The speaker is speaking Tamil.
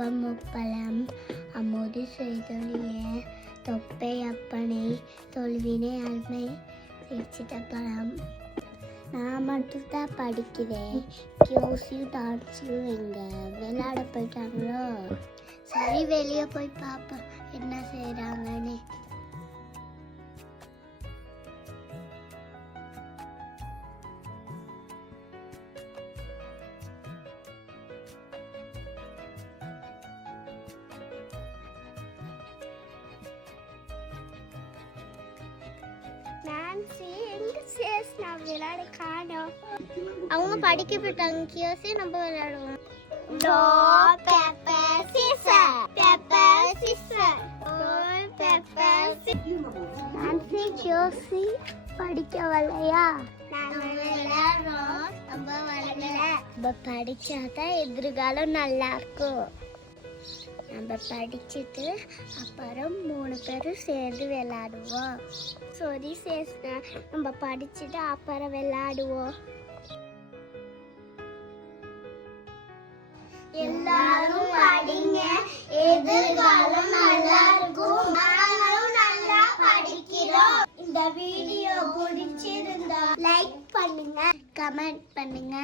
அப்பம் முப்பலம் அமுது செய்தொழிய தொப்பை அப்பனை தொல்வினை அருமை சிரிச்சிட்ட பழம். நான் மட்டும்தான் படிக்கிறேன். கியோசியும் டான்ஸியும் எங்கே விளையாட போயிட்டாங்களோ? சரி, வெளியே போய் பார்ப்போம் என்ன செய்கிறாங்கன்னு. நான் விளையாட காணோம். அவங்க படிக்க போயிட்டாங்க. கியோசி நம்ம விளையாடுவோம். கியோசி படிக்க வரலையா? நம்ம படிச்சாதான் எதிர்காலம் நல்லா இருக்கும். நம்ம படிச்சுட்டு அப்புறம் 3 பேரும் சேர்ந்து விளையாடுவோம். சரி சேஸ்னா, நம்ம படிச்சுட்டு அப்புறம் விளையாடுவோம். எல்லாரும் படிங்க, எதிர்காலம் நல்லா இருக்கும். நாங்களும் நல்லா படிக்கிறோம். இந்த வீடியோ பிடிச்சிருந்தா லைக் பண்ணுங்க, கமெண்ட் பண்ணுங்க.